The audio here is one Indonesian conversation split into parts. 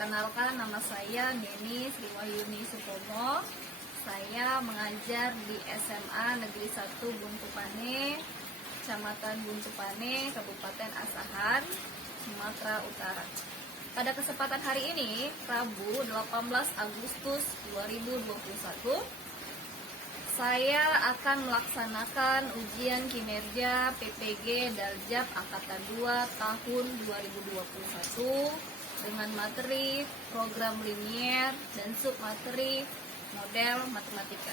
Perkenalkan, nama saya Neni Sri Wahyuni Supomo. Saya mengajar di SMA Negeri 1 Buntu Pane, Kecamatan Buntu Pane, Kabupaten Asahan, Sumatera Utara. Pada kesempatan hari ini, Rabu 18 Agustus 2021, saya akan melaksanakan ujian kinerja PPG Daljab Angkatan 2 tahun 2021 dengan materi program linier dan submateri model matematika.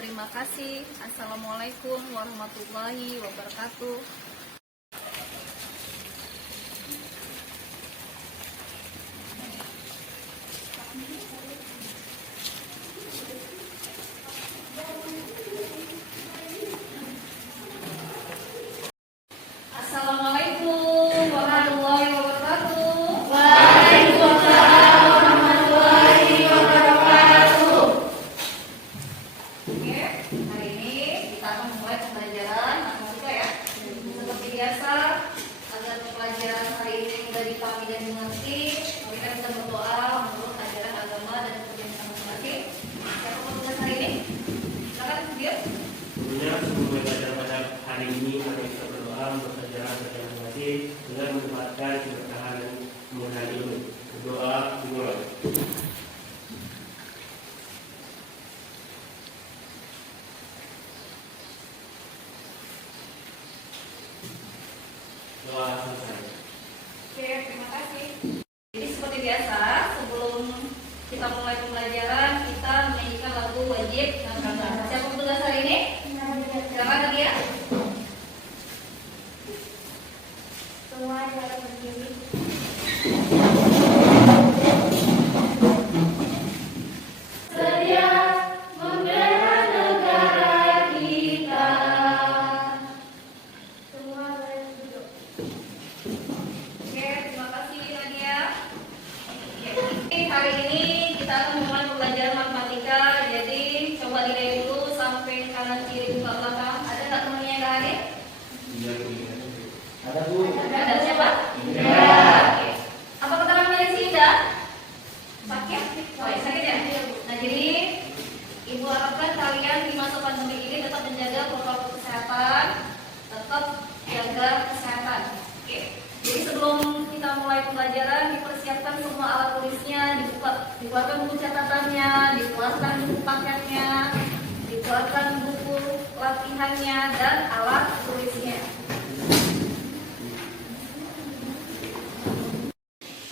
Terima kasih. Assalamualaikum warahmatullahi wabarakatuh. Assalamualaikum warahmatullahi wabarakatuh. Waalaikumsalam warahmatullahi wabarakatuh. Oke, hari ini kita akan memulai pembelajaran matematika ya. Seperti biasa, agar pembelajaran hari ini mudah dipahami dan dimengerti, mari kita berdoa menurut ajaran agama dan kepercayaan masing-masing. Siapa penulis hari ini? Silakan Dir. Tentunya sebelum belajar pada hari ini, mari kita berdoa untuk ajaran masing-masing dengan mendapatkan keberkahan dan kemudahan ilmu. Berdoa dimulai. Doa selesai. Oke, terima kasih. Jadi seperti biasa, sebelum kita mulai pembelajaran, kita menyanyikan lagu wajib dan kata. Siapa petugas hari ini? Silakan Nadia. Semua dalam berdiri. Sedia membela negara kita. Semua boleh duduk. Oke, terima kasih Nadia. Oke, hari ini kita akan memulai pembelajaran matematika. Jadi coba dilihat dulu sampai kanan kiri buka belakang. Ada nggak temennya yang nggak hadir? Ada Bu. Ada siapa? Iya. Oke. Apa keterangannya si Ida? Sakit? Oh, ya, sakit ya? Nah, jadi Ibu harapkan kalian di masa pandemi ini tetap menjaga protokol kesehatan, tetap jaga kesehatan. Oke. Jadi sebelum kita mulai pembelajaran, dipersiapkan semua alat tulisnya, dikeluarkan buku catatannya, dikeluarkan buku paketnya, dikeluarkan buku latihannya dan alat tulisnya.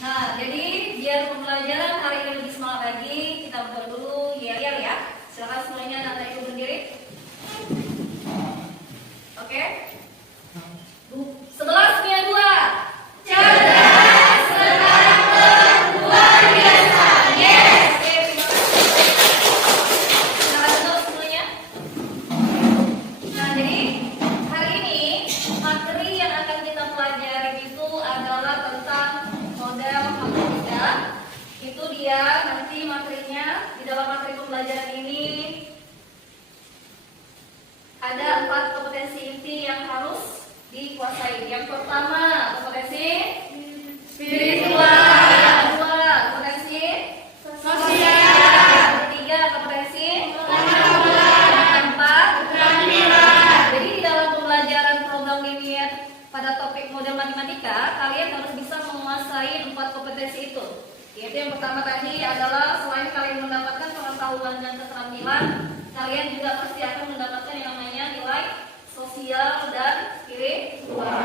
Nah, jadi biar pembelajaran hari ini lebih semangat lagi, kita buat dulu yel-yel ya. Silakan semuanya anak ibu berdiri. Oke. 1192. Cerdas, tenang, luar biasa. Yes. Oke, terima kasih. Silakan duduk semuanya. Nah, jadi hari ini materi yang akan kita pelajari itu adalah tentang model matematika. Itu dia nanti materinya. Di dalam materi pembelajaran ini ada 4 kompetensi inti yang harus dikuasai. Yang pertama, kompetensi spiritual. Yang kedua, kompetensi sosial. Yang ketiga, kompetensi pengetahuan. Yang keempat, keterampilan. Jadi di dalam pembelajaran program linier pada topik model matematika, kalian harus bisa menguasai 4 kompetensi itu. Yaitu yang pertama tadi adalah selain kalian mendapatkan pengetahuan dan keterampilan, kalian juga pasti akan mendapatkan yang namanya nilai sosial dan spiritual.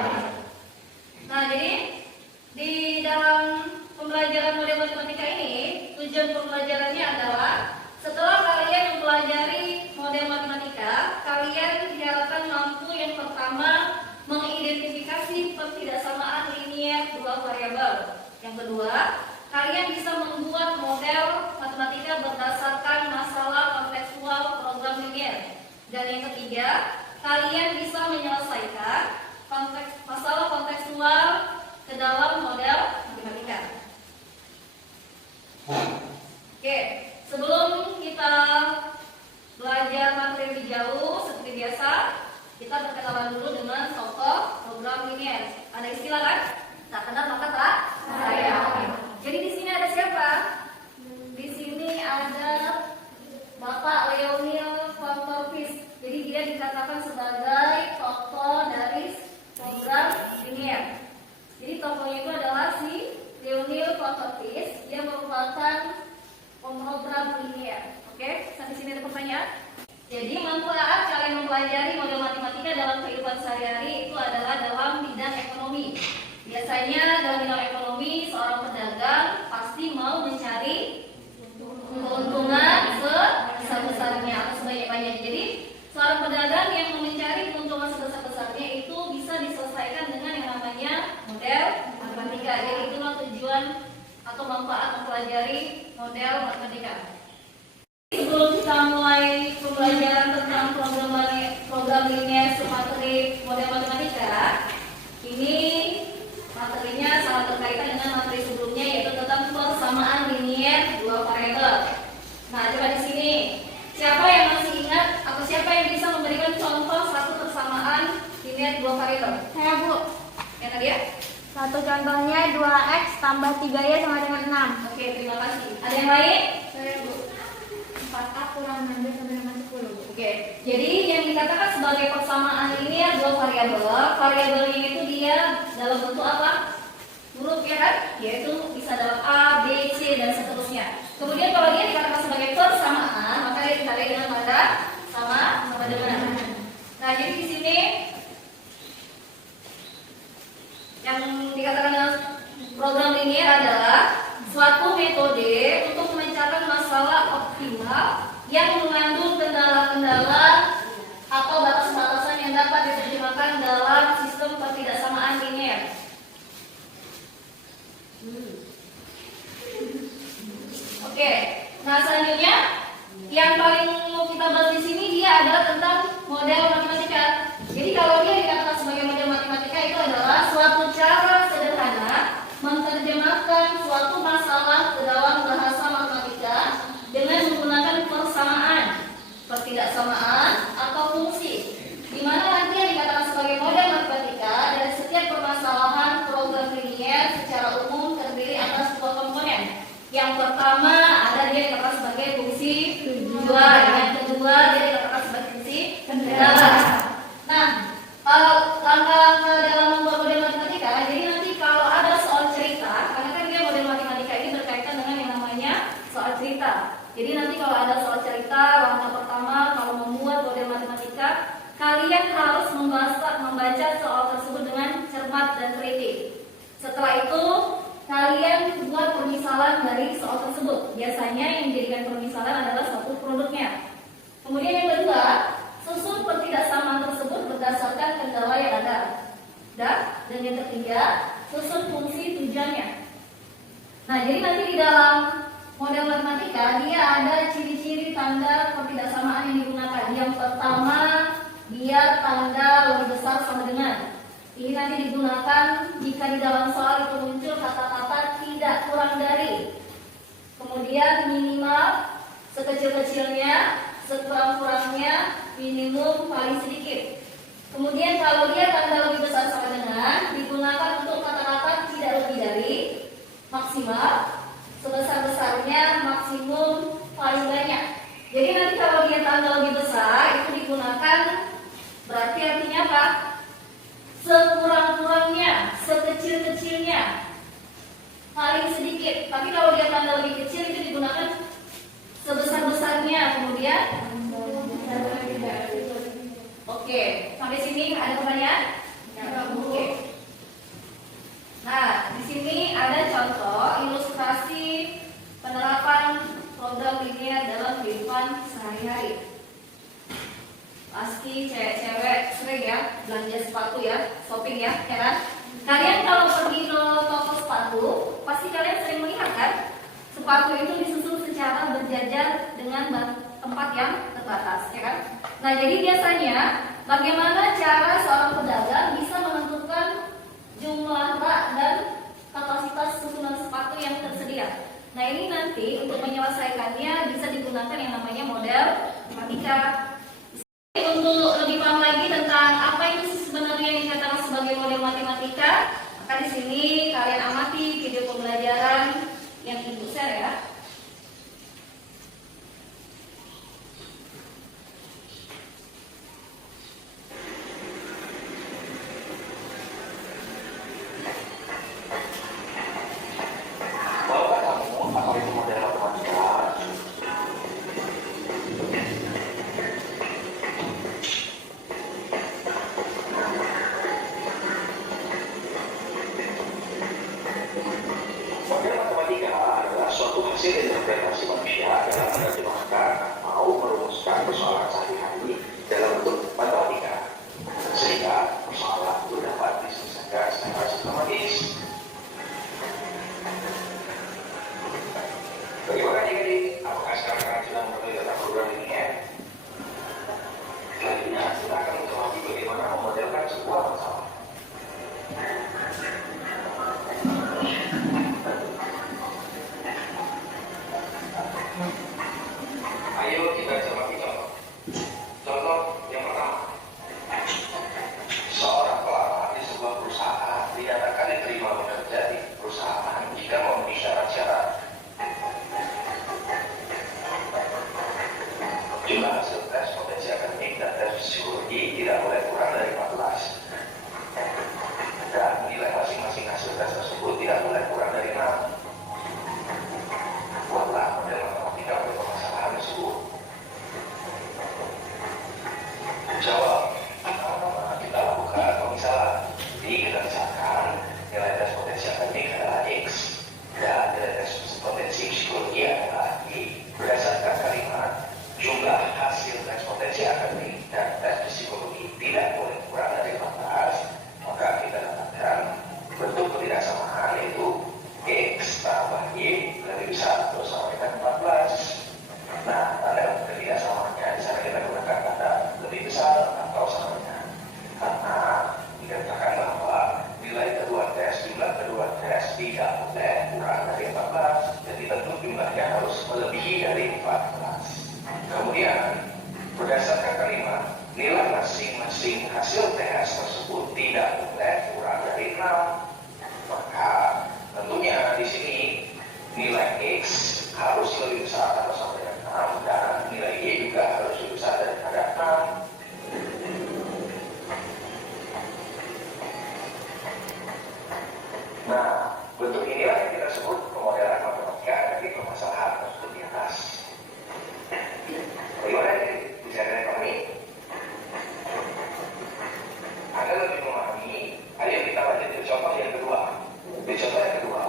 Nah, jadi di dalam pembelajaran model matematika ini, tujuan pembelajarannya adalah setelah kalian mempelajari model matematika, kalian diharapkan mampu yang pertama mengidentifikasi pertidaksamaan linier dua variabel. Yang kedua, kalian bisa membuat model matematika berdasarkan masalah kontekstual program linier. Dan yang ketiga, kalian bisa menyelesaikan masalah kontekstual ke dalam model matematika. Oke, sebelum kita belajar materi lebih jauh, seperti biasa, kita berkenalan dulu dengan tokoh program linier. Ada istilah kan? Tak kenal maka tak sayang. Jadi di sini ada siapa? dikatakan sebagai tokoh dari program linear. Jadi tokohnya itu adalah si Lionel Porteous, dia merupakan pemrogram linear. Oke, sampai sini ada pertanyaan? Jadi manfaat kalian mempelajari model matematika dalam kehidupan sehari-hari itu adalah dalam bidang ekonomi. Biasanya dalam bidang ekonomi seorang pedagang pasti mau mencari keuntungan sebesar-besarnya atau sebanyak-banyaknya. Jadi seorang pedagang yang mencari keuntungan sebesar-besarnya itu bisa diselesaikan dengan yang namanya model matematika. Jadi itulah tujuan atau manfaat mempelajari model matematika. Sebelum kita mulai pembelajaran tentang program linear submateri model matematika, ini materinya sangat berkaitan dengan materi sebelumnya, yaitu tentang persamaan linear dua variabel. Nah, coba di sini siapa yang masih ingat atau siapa yang bisa memberikan contoh satu persamaan linear dua variabel? Saya Bu. Yang tadi ya? Satu contohnya 2x tambah 3y sama dengan 6. Oke, terima kasih. Ada yang lain? Saya Bu. 4a kurang 16 sama dengan 10. Oke, jadi yang dikatakan sebagai persamaan linear dua variabel, variabel ini itu dia dalam bentuk apa? Huruf ya kan? Yaitu bisa dalam A, B, C dan seterusnya. Kemudian kalau dia dikatakan sebagai persamaan, maka dia ditandai dengan tanda sama dengan. Nah, jadi di sini yang dikatakan dengan program linear adalah suatu metode untuk memecahkan masalah optimal yang mengandung kendala-kendala atau batas-batasan yang dapat diterjemahkan dalam sistem ketidaksamaan linear. Oke, nah selanjutnya yang paling mau kita bahas di sini dia adalah tentang model matematika. Jadi kalau dia dikatakan sebagai model matematika itu adalah suatu cara sederhana menerjemahkan suatu masalah ke dalam bahasa matematika dengan menggunakan persamaan, pertidaksamaan atau fungsi. Di mana nanti yang dikatakan sebagai model matematika dari setiap permasalahan program linear secara umum terdiri atas dua komponen. Yang pertama ada dia dikatakan sebagai fungsi tujuan, yang kedua dia dikatakan sebagai fungsi kendala. Nah, langkah dalam membuat model matematika, jadi nanti kalau ada soal cerita, karena kan dia model matematika ini berkaitan dengan yang namanya soal cerita. Jadi nanti kalau ada soal cerita, langkah pertama kalau membuat model matematika, kalian harus membaca soal tersebut dengan cermat dan teliti. Setelah itu kalian buat permisalan dari soal tersebut. Biasanya yang dijadikan permisalan adalah suatu produknya. Kemudian yang kedua, susun pertidaksamaan tersebut berdasarkan kendala yang ada. Dan yang ketiga, susun fungsi tujuannya. Nah, jadi nanti di dalam model matematika dia ada ciri-ciri tanda pertidaksamaan yang digunakan. Yang pertama, dia tanda lebih besar sama dengan. Ini nanti digunakan jika di dalam soal itu muncul kata-kata tidak kurang dari. Kemudian minimal, sekecil-kecilnya, sekurang-kurangnya, minimum, paling sedikit. Kemudian kalau dia tanda lebih besar sama dengan, digunakan untuk kata-kata tidak lebih dari, maksimal, sebesar-besarnya, maksimum, paling banyak. Jadi nanti kalau dia tanda lebih besar, itu digunakan berarti artinya apa? Sekurang-kurangnya, sekecil-kecilnya, paling sedikit. Tapi kalau dia tanda lebih kecil itu digunakan sebesar-besarnya. Kemudian oke, sampai sini ada pertanyaan? Oke. Nah, di sini ada contoh ilustrasi penerapan program linear dalam kehidupan sehari-hari. Pasti cewek-cewek sering ya belanja sepatu ya, shopping ya, kan? Kalian kalau pergi ke toko sepatu, pasti kalian sering melihat kan? Sepatu itu disusun secara berjajar dengan tempat yang terbatas, ya kan? Nah, jadi biasanya bagaimana cara seorang pedagang bisa menentukan jumlah rak dan kapasitas susunan sepatu yang tersedia? Nah, ini nanti untuk menyelesaikannya bisa digunakan yang namanya model matematika. Untuk lebih paham lagi tentang apa itu sebenarnya yang dikatakan sebagai model matematika, maka di sini kalian amati video pembelajaran yang Ibu share ya. persoalan sehari-hari dalam bentuk matematika, sehingga persoalan itu dapat diselesaikan secara sistematis. Bagaimana adik-adik? Apakah sekarang sedang mengerti tentang program ini ya? Selanjutnya kita akan mencoba bagaimana memodelkan sebuah masalah. Ayo kita coba contoh. Contoh yang pertama, seorang pelamar di sebuah perusahaan dinyatakan diterima bekerja di perusahaan jika memenuhi syarat-syarat. Jumlah hasil tes potensi akademik dan tes psikologi tidak boleh kurang dari 14. Dan nilai masing-masing hasil tes tersebut tidak boleh kurang dari 6. Buatlah model matematika untuk permasalahan tersebut. Jawab, apa kita lakukan pemisahan? Jadi kita misalkan nilai tes potensi akademik adalah X dan nilai tes potensi psikologi adalah Y. Berdasarkan kalimat, jumlah hasil tes potensi akademik dan tes psikologi tidak boleh kurang dari 14, maka kita dapatkan bentuk ketidaksamaan yaitu X tambah Y lebih besar atau sama dengan 14. Nah, tanda ketidaksamaannya di sana kita gunakan tanda lebih besar atau sama dengan, karena dikatakan bahwa nilai kedua tes, jumlah kedua tes tidak boleh kurang dari 14, jadi tentu jumlahnya harus melebihi dari 14. Kemudian, berdasarkan kalimat, nilai masing-masing hasil tes tersebut tidak boleh kurang dari 6. Maka tentunya di sini nilai X harus lebih besar atau sama dengan 6 dan nilai Y juga harus lebih besar daripada 6. Nah, bentuk inilah yang kita sebut pemodelan matematika dari permasalahan tersebut di atas. Bagaimana ini? Bisa Anda pahami? Anda lebih memahami? Ayo kita lanjut ke contoh yang kedua. Di contoh yang kedua,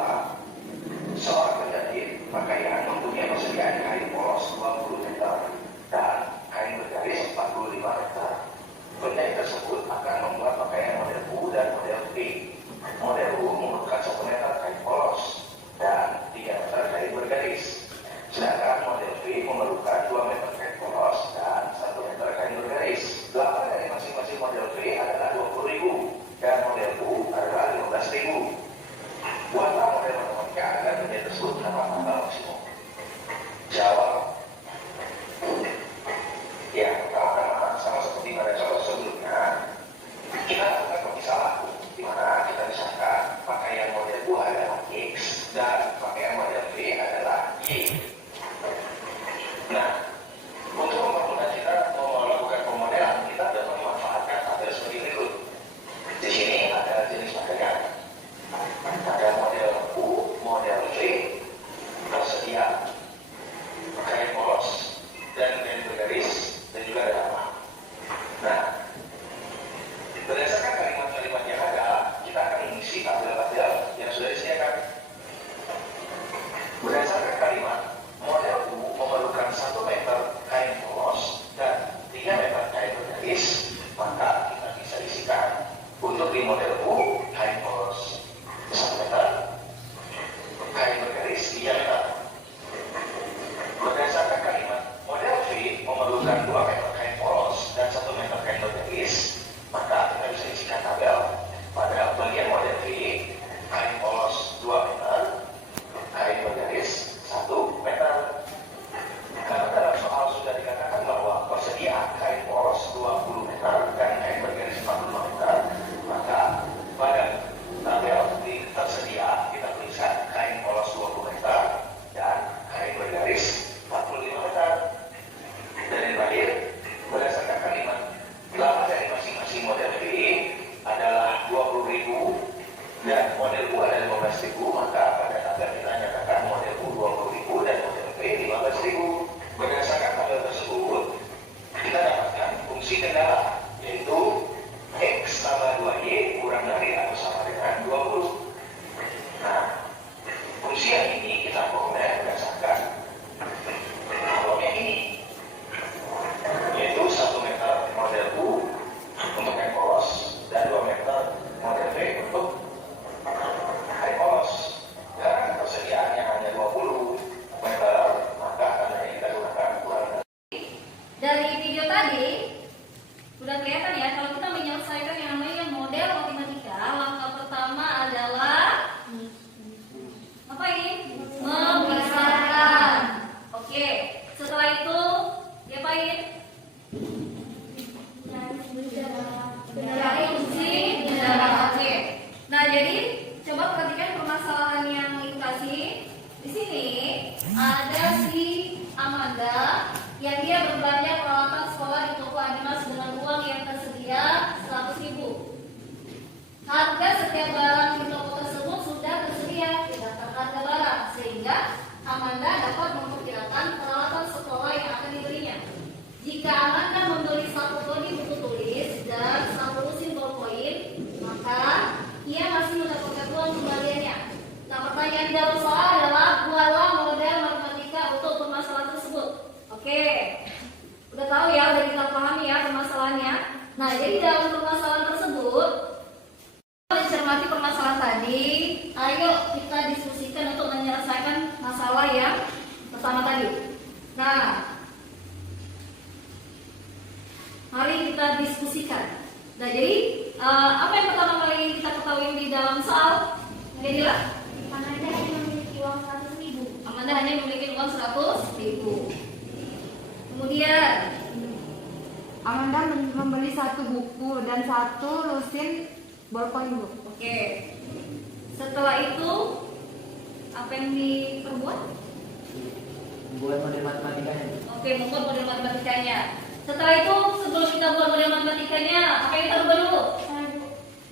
seorang penjahit pakaian mempunyai persediaan kain polos 20 meter dan kain bergaris 45 meter. Penjahit tersebut akan membuat pakaian model U dan model V. Model U memerlukan 1 meter kain polos dan 3 meter kain bergaris. Sedangkan model V memerlukan 2 meter kain polos dan 1 meter kain bergaris. Belakang dari masing-masing model V adalah 20.000 dan model U adalah 15.000. Buatlah model matematika agar penjahit tersebut dapat tanggal maksimum. Jawab. Ya, pertama-tama sama seperti pada contoh sebelumnya, kita lakukan pemisahan di mana kita misalkan pakaian model U adalah X dan pakaian model V adalah Y. Nah, untuk mempermudah kita melakukan pemodelan, kita dapat memanfaatkan tabel seperti berikut. Di sini ada jenis pakaian. Ada model U, model V, tersedia kain polos dan kain bergaris dan juga ada nama. Nah, berdasarkan kalimat-kalimat yang ada, kita akan mengisi tabel-tabel yang sudah disediakan. Berdasarkan kalimat, model U memerlukan 1 meter kain polos dan 3 meter kain bergaris, maka kita bisa isikan untuk di model U kain polos 1 meter, kain bergaris 3 meter. Berdasarkan kalimat, model V memerlukan 2 meter kain polos dan 1 meter kain bergaris, maka kita bisa isikan tabel pada bagian model V, kain polos 2 meter, kain bergaris 1 meter. Karena dalam soal sudah dikatakan bahwa persediaan kain polos 20 meter dan kain bergaris 45 meter, maka pada tabel tersedia kita tuliskan kain polos 20 meter dan kain bergaris 45 meter. Dan yang terakhir, berdasarkan kalimat, lama dari masing-masing model V adalah 20.000 dan model U adalah 15.000, maka pada tabel kita nyatakan model U 20.000 dan model V 15.000. Berdasarkan tabel tersebut, kita dapatkan fungsi kendala, yaitu X tambah 2Y kurang dari atau sama dengan 20. Nah, fungsi yang ini kita peroleh berdasarkan kolom yang ini. dari video tadi sudah kelihatan ya, kalau kita menyelesaikan yang namanya model matematika, langkah pertama adalah apa ini? Memisahkan. Oke, setelah itu diapain? Cari kunci bilangan. Oke. Nah, jadi coba perhatikan permasalahan yang dikasih. Di sini ada si Amanda yang dia berbelanja peralatan sekolah di toko Adimas dengan uang yang tersedia 100.000. Harga setiap barang di toko tersebut sudah tersedia berdasarkan harga barang, sehingga Amanda dapat memperkirakan peralatan sekolah yang akan dibelinya. Jika Amanda membeli 1 kodi buku tulis dan 1 mesin ballpoint, maka ia masih mendapatkan uang kembaliannya. Nah, pertanyaan di dalam soal adalah buatlah model matematika untuk permasalahan tersebut. Oke, udah tahu ya, udah kita pahami ya permasalahannya. Nah, jadi dalam permasalahan tersebut, mencermati permasalahan tadi, ayo kita diskusikan untuk menyelesaikan masalah yang pertama tadi. Nah, mari kita diskusikan. Nah, jadi apa yang pertama kali ingin kita ketahui di dalam soal? Inilah. Amanda hanya memiliki uang 100.000. Amanda hanya memiliki uang 100.000. Kemudian Amanda membeli 1 buku dan 1 lusin ballpoint bu. oke. Setelah itu apa yang diperbuat? Buat model matematikanya. Oke, membuat model matematikanya. Setelah itu, sebelum kita buat model matematikanya, apa yang kita rubah dulu?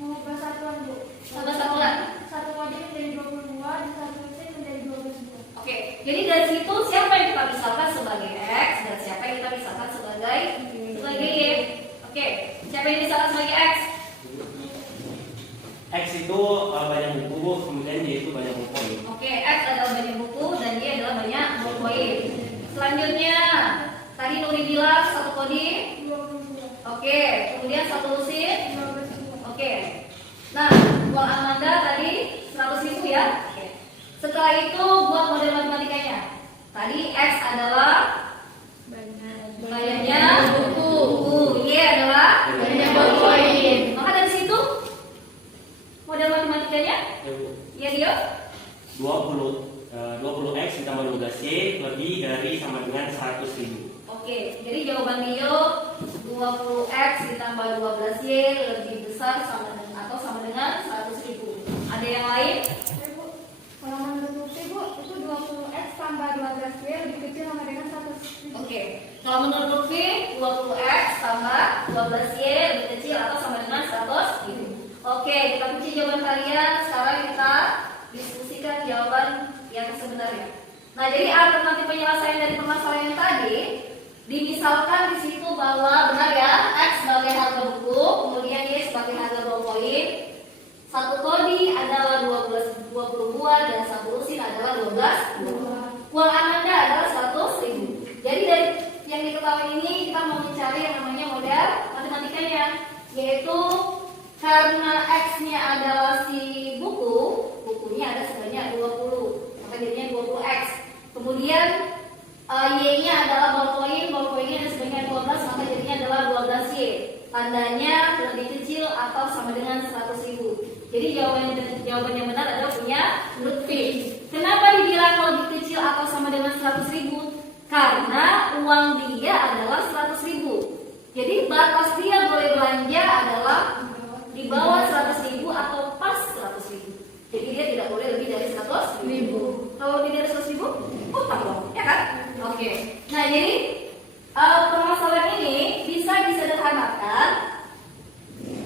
Mengubah satuan bu. Tambah satuan. 1 kodi menjadi 22 dan 1 lusin menjadi 12 bu. Oke, jadi dari situ siapa yang kita misalkan sebagai X dan siapa yang kita misalkan sebagai Y? Oke, siapa yang misalkan sebagai X? X itu banyak buku, kemudian Y itu banyak ballpoint. Oke, X adalah banyak buku dan Y adalah banyak ballpoint. Selanjutnya, tadi Nuri bilang 1 kodi. 22. Oke, kemudian 1 lusin. 12 bu. Oke. Nah, uang Amanda tadi 100.000 ya. Oke. Setelah itu buat model matematikanya. Tadi X adalah banyaknya buku, Y adalah banyak ballpoint. Maka dari situ model matematikanya ya dia 20 X ditambah 12Y lebih dari sama dengan 100.000. Oke, jadi jawaban Dio 20X ditambah 12Y lebih besar sama dengan atau sama dengan 100.000. Ada yang lain? Bu, kalau menurut Lutfi bu, itu 20x tambah 12y lebih kecil sama dengan 100.000. Oke, kalau menurut Lutfi 20X tambah 12Y lebih kecil atau sama dengan 100.000. Oke, kita kunci jawaban kalian. Sekarang kita diskusikan jawaban yang sebenarnya. Nah, jadi alternatif penyelesaian dari permasalahan yang tadi, dimisalkan di situ bahwa benar ya, X sebagai harga buku, kemudian Y sebagai harga ballpoint. 1 kodi adalah 22 dan 1 lusin adalah 12. Uang Amanda adalah 100.000. Jadi dari yang diketahui ini kita mau mencari yang namanya model matematikanya, yaitu karena X-nya adalah si buku, bukunya ada sebanyak 20, maka jadinya 20X. Kemudian Y-nya adalah ballpoint, ballpointnya ada sebanyak 12, maka jadinya adalah 12Y. Tandanya lebih kecil atau sama dengan 100.000. Jadi jawaban yang benar adalah punya Lutfi. Kenapa dibilang lebih kecil atau sama dengan 100.000? Karena uang dia adalah 100.000. Jadi batas dia boleh belanja adalah di bawah 100.000 atau pas 100.000. Jadi dia tidak boleh lebih dari 100.000. Kalau lebih dari 100.000, utang dong, ya kan? Oke. Nah, jadi permasalahan ini bisa disederhanakan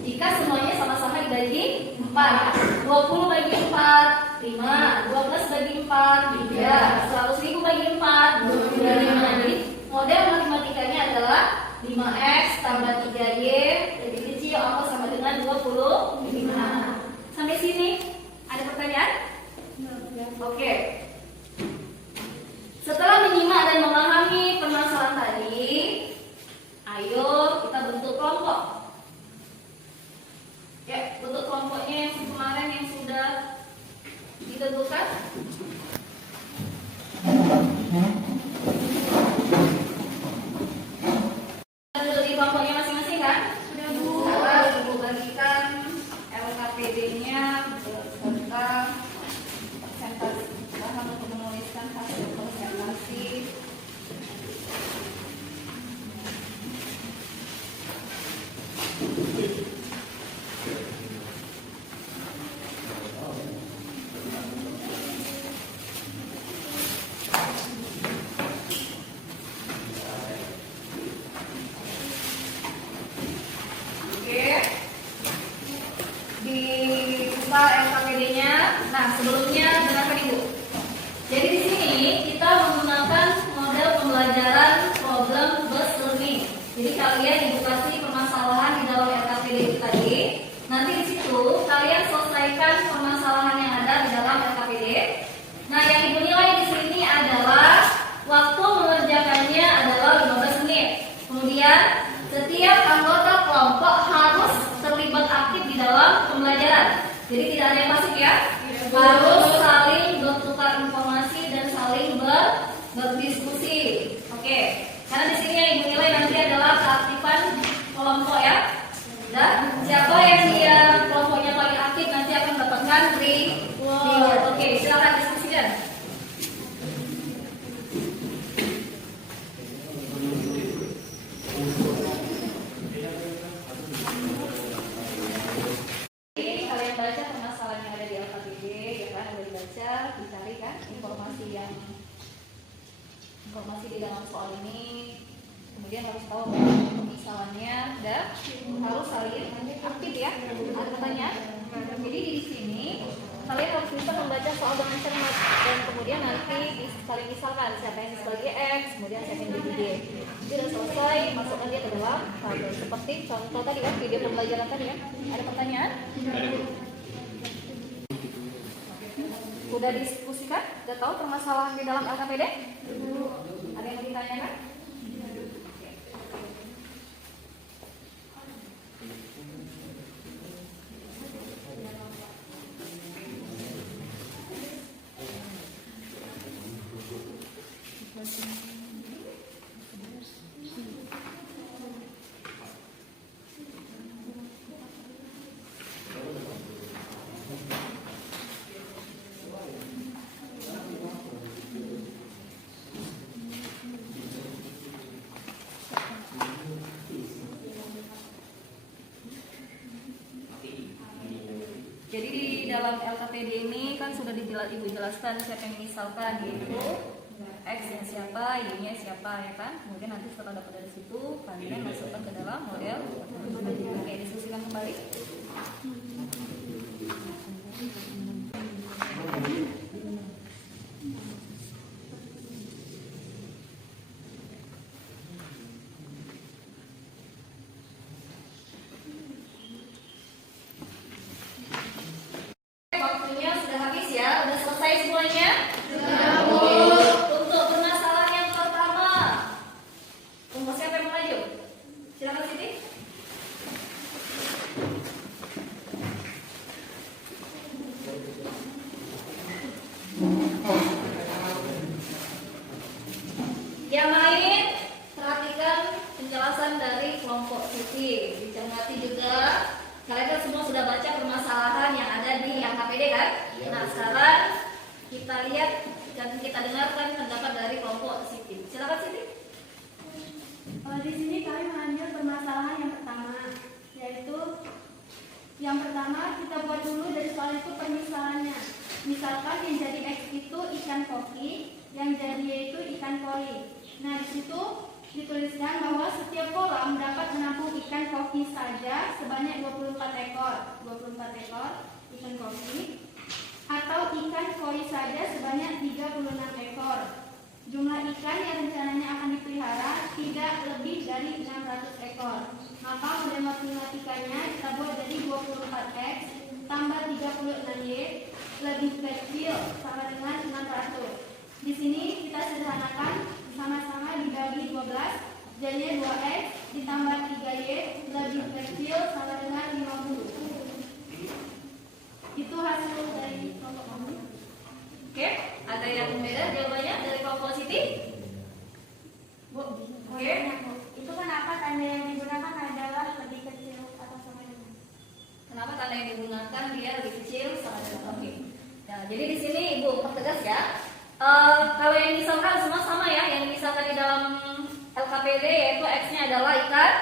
jika semuanya sama-sama dibagi 4. 20 bagi 4, 5. 12 bagi 4, 3. 100.000 bagi 4, 25. Jadi model matematikanya adalah 5X tambah 3Y lebih kecil atau sama dengan 25. Sampai sini ada pertanyaan? Oke. Setelah menyimak dan memahami permasalahan tadi, ayo kita bentuk kelompok. Ya, bentuk kelompoknya yang kemarin yang sudah ditentukan. Jadi kalian edukasi permasalahan di dalam LKPD itu tadi. Nanti di situ kalian selesaikan permasalahan yang ada di dalam LKPD. Nah, yang ibu nilai di sini adalah waktu mengerjakannya adalah 15 menit. Kemudian setiap anggota kelompok harus terlibat aktif di dalam pembelajaran. Jadi tidak ada yang pasif ya. Harus saling bertukar informasi dan saling berdiskusi. Oke. Karena di sini yang ibu nilai nanti adalah keaktifan kelompok ya. Dan siapa yang dia kelompoknya paling aktif nanti akan mendapatkan reward. Oke, silakan diskusikan. Ini kalian baca permasalahan yang ada di LKPD, ya kan? Udah dibaca, dicari kan informasi di dalam soal ini. Kemudian harus tahu pemisalannya dan harus saling aktif ya. Ada pertanyaan? Jadi di sini kalian harus bisa membaca soal dengan cermat dan kemudian nanti saling misalkan siapa yang sebagai X, kemudian siapa yang jadi D. Jadi sudah selesai, masukkan dia ke dalam tabel. Seperti contoh tadi kan video pembelajaran tadi ya. Ada pertanyaan? Udah diskusikan? Udah tahu permasalahan di dalam LKPD? Ada yang ditanyakan? Jadi di dalam LKPD ini kan sudah ibu jelaskan siapa yang misalkan yaitu X-nya siapa, Y-nya siapa ya kan. Kemudian nanti setelah dapat dari situ kalian masukkan ke dalam model. Oke, diskusikan kembali. Waktunya sudah habis ya, udah selesai semuanya? Untuk permasalahan yang pertama, siapa yang mau maju? Silakan Siti. Yang lain, perhatikan penjelasan dari kelompok Siti. Dicermati juga. Kalian kan semua sudah baca permasalahan yang ada di LKPD kan? Nah, sekarang kita lihat dan kita dengarkan pendapat dari kelompok Siti. Silakan Siti. Di sini kami mengambil permasalahan yang pertama, yaitu yang pertama kita buat dulu dari soal itu permisalannya. Misalkan yang jadi X itu ikan koki, yang jadi Y itu ikan koi. Nah, di situ dituliskan bahwa setiap kolam dapat menampung ikan koki saja sebanyak 24 ekor ikan koki, atau ikan koi saja sebanyak 36 ekor. Jumlah ikan yang rencananya akan dipelihara tidak lebih dari 600 ekor. Maka model matematikanya kita buat jadi 24X tambah 36Y lebih kecil sama dengan 600. Di sini kita sederhanakan, sama-sama dibagi 12, jadinya 2X ditambah 3Y lebih kecil sama dengan 50. Itu hasil dari kelompok kami. Oke, ada yang berbeda jawabannya dari kelompok Siti? Bu, oke. Itu kenapa tanda yang digunakan adalah lebih kecil atau sama dengan? Kenapa tanda yang digunakan dia lebih kecil sama dengan oke. Nah, jadi di sini Ibu pertegas ya. Kalau yang misalkan semua sama ya, yang misalkan di dalam LKPD yaitu X-nya adalah ikan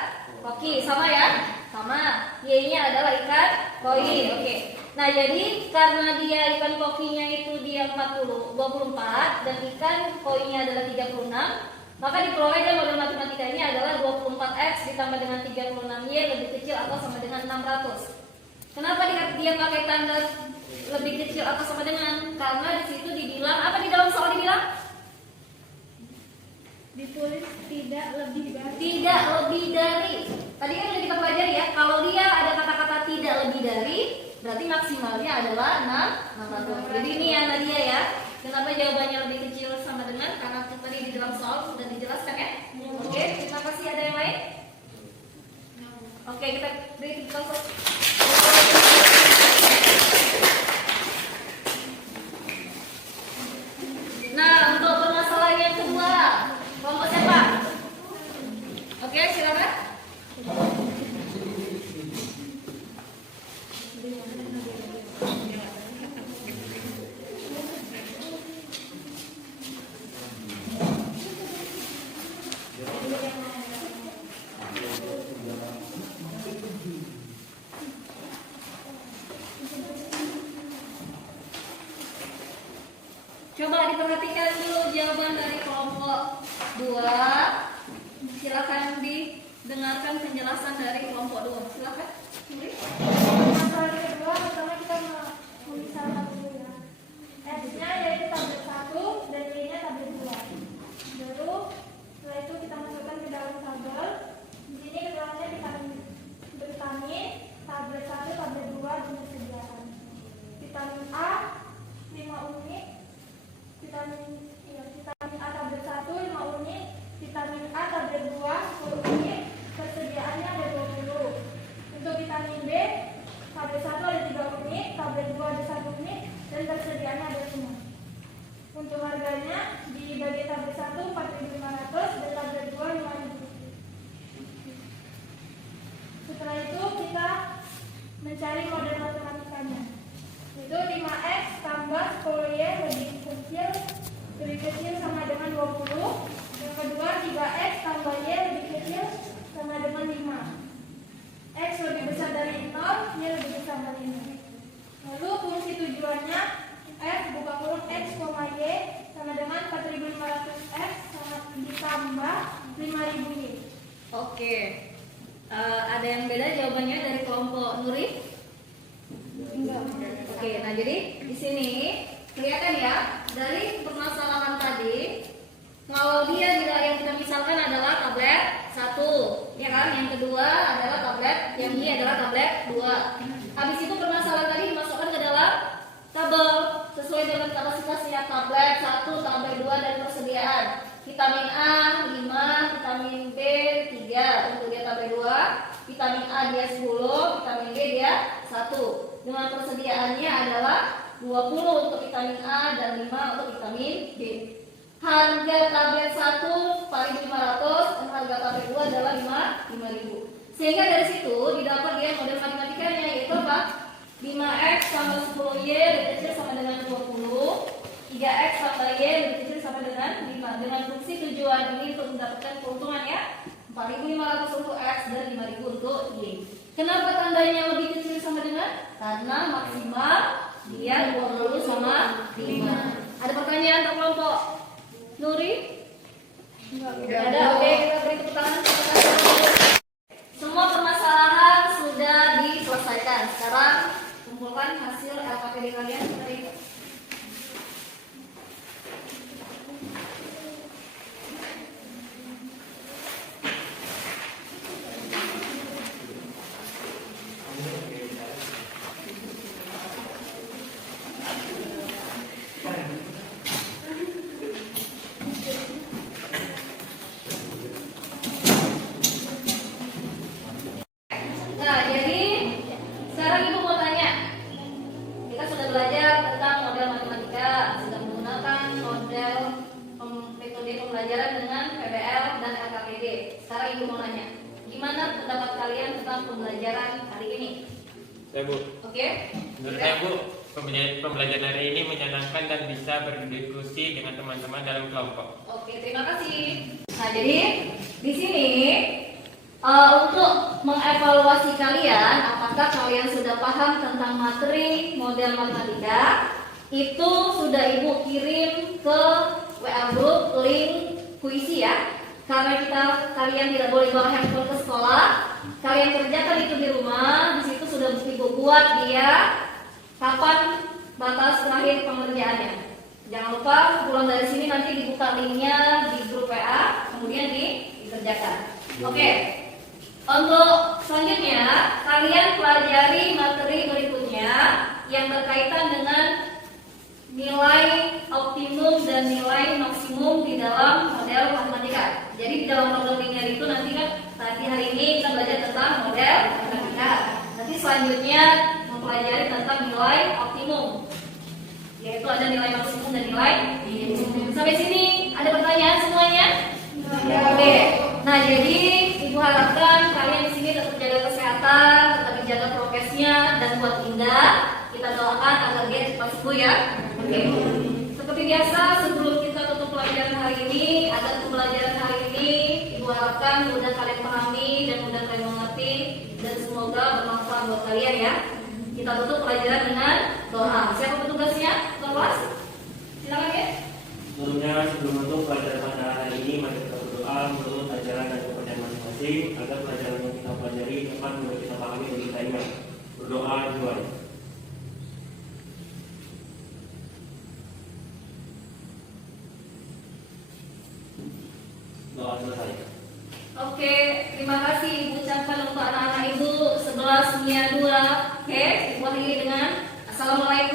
koki, sama ya? Sama. Y-nya adalah ikan koi. Oke. Nah, jadi karena dia ikan kokinya itu dia 24 dan ikan koinya adalah 36, maka diperoleh dan model matematikanya adalah 24X ditambah dengan 36Y lebih kecil atau sama dengan 600. Kenapa dia pakai tanda lebih kecil atau sama dengan? Karena di situ dibilang apa di dalam soal dibilang? Ditulis tidak lebih maksimalnya adalah 600. Jadi ini yang tadi ya. Kenapa jawabannya lebih kecil sama dengan? Karena tadi di dalam soal sudah dijelaskan ya. Oke, terima kasih. Ada yang lain? Oke, kita beri tepuk tangan. Nah, untuk permasalahan yang kedua, kelompok siapa? Oke, silakan. Coba diperhatikan dulu jawaban dari kelompok 2. Silakan didengarkan penjelasan dari kelompok 2. Silakan. Masalah kedua, pertama kita memisahkan dulu ya. X-nya yaitu tablet 1 dan Y-nya tablet 2. Baru setelah itu kita masukkan ke dalam tabel. Di sini keterangannya vitamin tablet 1, tablet 2 dan persediaan. Vitamin A 5 unit, vitamin A tablet 1 5 unit, vitamin A tablet 2 10 unit, persediaannya ada 20. Untuk vitamin B tablet 1 ada 3 unit, tablet 2 ada 1 unit, dan persediaannya ada semua. Untuk harganya dibagi tablet 1 4.500 dan tablet 2 5.000. Setelah itu kita mencari model matematikanya. Itu 5x tambah 10y lebih kecil sama dengan 20. Yang kedua 3x tambah y lebih kecil sama dengan 5. X lebih besar dari 0, y lebih besar dari 0. Lalu fungsi tujuannya f buka kurung x, y sama dengan 4.500x sama ditambah 5.000y. Oke. Ada yang beda jawabannya dari kelompok Nuri? Enggak. Oke, nah jadi di sini kelihatan ya dari permasalahan tadi, kalau dia yang kita misalkan adalah tablet 1, ya kan? Yang kedua adalah tablet, yang ini adalah tablet 2. Habis itu permasalahan tadi dimasukkan ke dalam tabel sesuai dengan kapasitasnya tablet 1, tablet 2 dan persediaan. Vitamin A 5, vitamin B 3 untuk dia tablet 2, vitamin A dia 10, vitamin B dia 1. Dengan persediaannya adalah 20 untuk vitamin A dan 5 untuk vitamin B. Harga tablet 1 4.500 dan harga tablet 2 adalah 5.000. Sehingga dari situ didapat dia model matematikanya, yaitu apa? 5x tambah 10y lebih kecil sama dengan 20, 3x tambah y lebih kecil sama dengan 5. Dengan fungsi tujuan ini untuk mendapatkan keuntungan ya, 4.500 untuk x dan 5.000 untuk y. Kenapa tandanya lebih kecil sama dengan? Karena maksimal dia 20 sama 5. Ada pertanyaan untuk kelompok Nuri? Tidak ada. Oke, kita beri tepuk tangan. Semua permasalahan sudah diselesaikan. Sekarang kumpulkan hasil LKPD kalian seperti itu. Nah, jadi sekarang Ibu mau tanya. Kita sudah belajar tentang model matematika, sudah menggunakan model metode pembelajaran dengan PBL dan LKPD. Sekarang Ibu mau nanya, gimana pendapat kalian tentang pembelajaran hari ini? Ya Bu, Oke? menurut saya Bu, pembelajaran hari ini menyenangkan dan bisa berdiskusi dengan teman-teman dalam kelompok. Oke, terima kasih. Nah, jadi di sini untuk mengevaluasi kalian, apakah kalian sudah paham tentang materi model matematika? Itu sudah Ibu kirim ke WA group link puisi ya. Karena kalian tidak boleh bawa handphone ke sekolah, kalian kerjakan itu di rumah. Di situ sudah Ibu buat dia kapan batas terakhir pengerjaannya. Jangan lupa pulang dari sini nanti dibuka linknya di grup WA, kemudian dikerjakan. Oke. Untuk selanjutnya, kalian pelajari materi berikutnya. selanjutnya yang berkaitan dengan nilai optimum dan nilai maksimum di dalam model matematika. Jadi di dalam model linear itu nanti kan tadi hari ini kita belajar tentang model matematika. Nanti selanjutnya mempelajari tentang nilai optimum, yaitu ada nilai maksimum dan nilai minimum. Sampai sini ada pertanyaan semuanya? Oke. Nah, jadi Ibu harapkan kalian di sini tetap jaga kesehatan, tetap jaga prokesnya, dan buat Indah kita doakan agar dia cepat sembuh ya. Oke. Seperti biasa sebelum kita tutup pelajaran hari ini, agar pembelajaran hari ini Ibu harapkan mudah kalian pahami dan mudah kalian mengerti dan semoga bermanfaat buat kalian ya. Kita tutup pelajaran dengan doa. Siapa petugasnya? Kelas? Silakan ya. Sebelumnya, sebelum menutup pelajaran pada hari ini, mari kita berdoa menurut ajaran dan kepercayaan masing-masing agar pelajaran yang kita pelajari dapat mudah kita pahami dan kita ingat. Berdoa dimulai. Doa selesai. Oke, terima kasih Ibu ucapkan untuk anak-anak Ibu 11 2. Oke, Ibu akhiri dengan Assalamualaikum